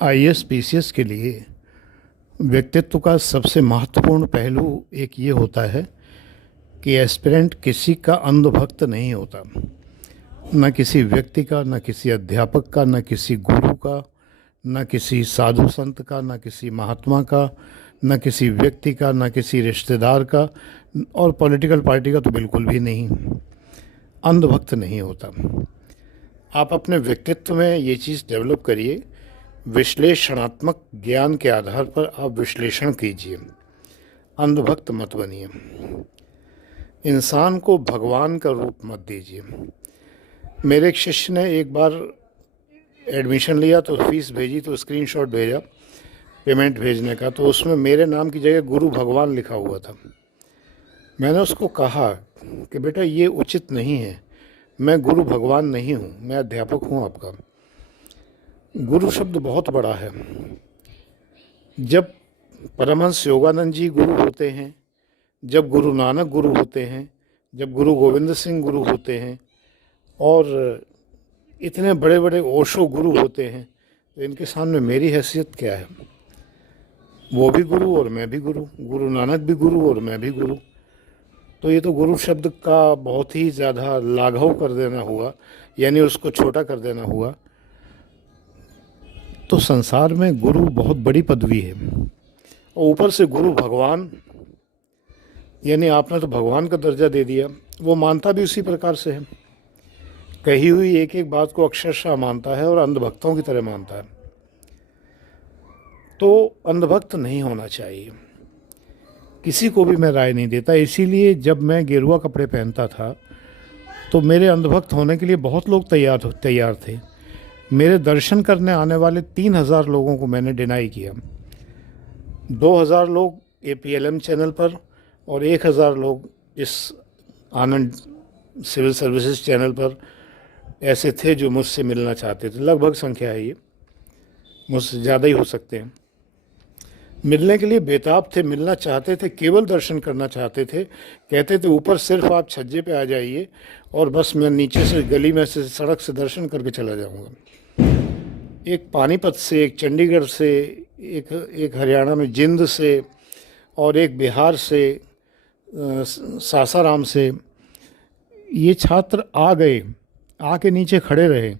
IAS PCS के लिए व्यक्तित्व का सबसे महत्वपूर्ण पहलू एक ये होता है कि एस्पिरेंट किसी का अंधभक्त नहीं होता। न किसी व्यक्ति का, न किसी अध्यापक का, न किसी गुरु का, न किसी साधु संत का, न किसी महात्मा का, न किसी व्यक्ति का, न किसी रिश्तेदार का, और पॉलिटिकल पार्टी का तो बिल्कुल भी नहीं। अंधभक्त नहीं होता। आप अपने व्यक्तित्व में ये चीज़ डेवलप करिए। विश्लेषणात्मक ज्ञान के आधार पर आप विश्लेषण कीजिए। अंधभक्त मत बनिए। इंसान को भगवान का रूप मत दीजिए। मेरे एक शिष्य ने एक बार एडमिशन लिया तो फीस भेजी, तो स्क्रीनशॉट भेजा पेमेंट भेजने का, तो उसमें मेरे नाम की जगह गुरु भगवान लिखा हुआ था। मैंने उसको कहा कि बेटा ये उचित नहीं है, मैं गुरु भगवान नहीं हूँ, मैं अध्यापक हूँ आपका। गुरु शब्द बहुत बड़ा है। जब परमहंस योगानंद जी गुरु होते हैं, जब गुरु नानक गुरु होते हैं, जब गुरु गोविंद सिंह गुरु होते हैं, और इतने बड़े बड़े ओशो गुरु होते हैं, तो इनके सामने मेरी हैसियत क्या है? वो भी गुरु और मैं भी गुरु, गुरु नानक भी गुरु और मैं भी गुरु। तो ये तो गुरु शब्द का बहुत ही ज़्यादा लाघव कर देना हुआ, यानी उसको छोटा कर देना हुआ। तो संसार में गुरु बहुत बड़ी पदवी है, और ऊपर से गुरु भगवान, यानी आपने तो भगवान का दर्जा दे दिया। वो मानता भी उसी प्रकार से है, कही हुई एक एक बात को अक्षरशः मानता है और अंधभक्तों की तरह मानता है। तो अंधभक्त नहीं होना चाहिए। किसी को भी मैं राय नहीं देता। इसीलिए जब मैं गेरुआ कपड़े पहनता था तो मेरे अंधभक्त होने के लिए बहुत लोग तैयार थे। मेरे दर्शन करने आने वाले 3,000 लोगों को मैंने डिनाई किया। 2,000 लोग APLM चैनल पर और 1,000 लोग इस आनंद सिविल सर्विसेज चैनल पर ऐसे थे जो मुझसे मिलना चाहते थे। लगभग संख्या है ये, मुझसे ज़्यादा ही हो सकते हैं। मिलने के लिए बेताब थे, मिलना चाहते थे, केवल दर्शन करना चाहते थे। कहते थे ऊपर सिर्फ आप छज्जे पे आ जाइए और बस मैं नीचे से गली में से सड़क से दर्शन करके चला जाऊंगा। एक पानीपत से, एक चंडीगढ़ से, एक हरियाणा में जिंद से, और एक बिहार से सासाराम से ये छात्र आ गए, आके नीचे खड़े रहे,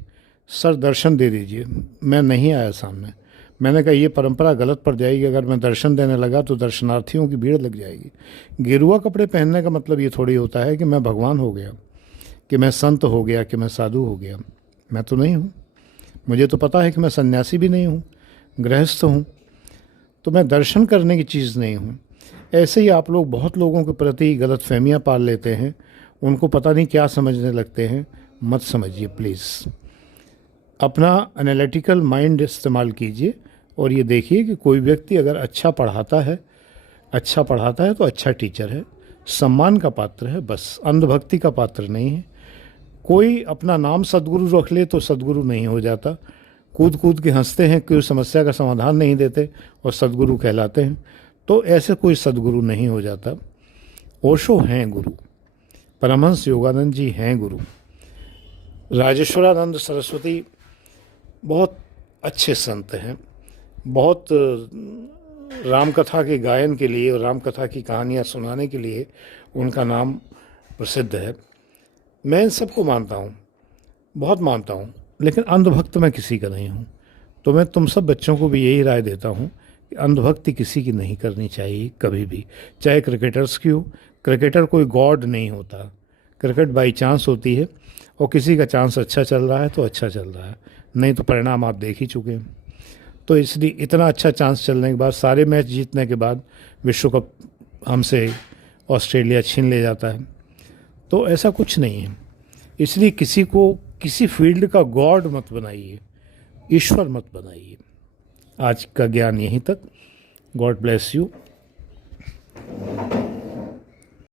सर दर्शन दे दीजिए। मैं नहीं आया सामने। मैंने कहा ये परंपरा गलत पड़ जाएगी, अगर मैं दर्शन देने लगा तो दर्शनार्थियों की भीड़ लग जाएगी। गेरुआ कपड़े पहनने का मतलब ये थोड़ी होता है कि मैं भगवान हो गया, कि मैं संत हो गया, कि मैं साधु हो गया। मैं तो नहीं हूँ। मुझे तो पता है कि मैं सन्यासी भी नहीं हूँ, गृहस्थ हूँ। तो मैं दर्शन करने की चीज़ नहीं हूँ। ऐसे ही आप लोग बहुत लोगों के प्रति गलत फहमियाँ पाल लेते हैं, उनको पता नहीं क्या समझने लगते हैं। मत समझिए प्लीज़। अपना एनालिटिकल माइंड इस्तेमाल कीजिए और ये देखिए कि कोई व्यक्ति अगर अच्छा पढ़ाता है तो अच्छा टीचर है, सम्मान का पात्र है, बस अंधभक्ति का पात्र नहीं है। कोई अपना नाम सद्गुरु रख ले तो सद्गुरु नहीं हो जाता। कूद कूद के हंसते हैं, कोई समस्या का समाधान नहीं देते और सद्गुरु कहलाते हैं, तो ऐसे कोई सद्गुरु नहीं हो जाता। ओशो हैं गुरु, परमहंस योगानंद जी हैं गुरु, राजेश्वरानंद सरस्वती बहुत अच्छे संत हैं। बहुत रामकथा के गायन के लिए और रामकथा की कहानियाँ सुनाने के लिए उनका नाम प्रसिद्ध है। मैं इन सबको मानता हूँ, बहुत मानता हूँ, लेकिन अंधभक्त मैं किसी का नहीं हूँ। तो मैं तुम सब बच्चों को भी यही राय देता हूँ कि अंधभक्ति किसी की नहीं करनी चाहिए कभी भी, चाहे क्रिकेटर्स की हो। क्रिकेटर कोई गॉड नहीं होता, क्रिकेट बाई चांस होती है, और किसी का चांस अच्छा चल रहा है तो अच्छा चल रहा है, नहीं तो परिणाम आप देख ही चुके हैं। तो इसलिए इतना अच्छा चांस चलने के बाद, सारे मैच जीतने के बाद विश्व कप हमसे ऑस्ट्रेलिया छीन ले जाता है, तो ऐसा कुछ नहीं है। इसलिए किसी को किसी फील्ड का गॉड मत बनाइए, ईश्वर मत बनाइए। आज का ज्ञान यहीं तक। God bless you.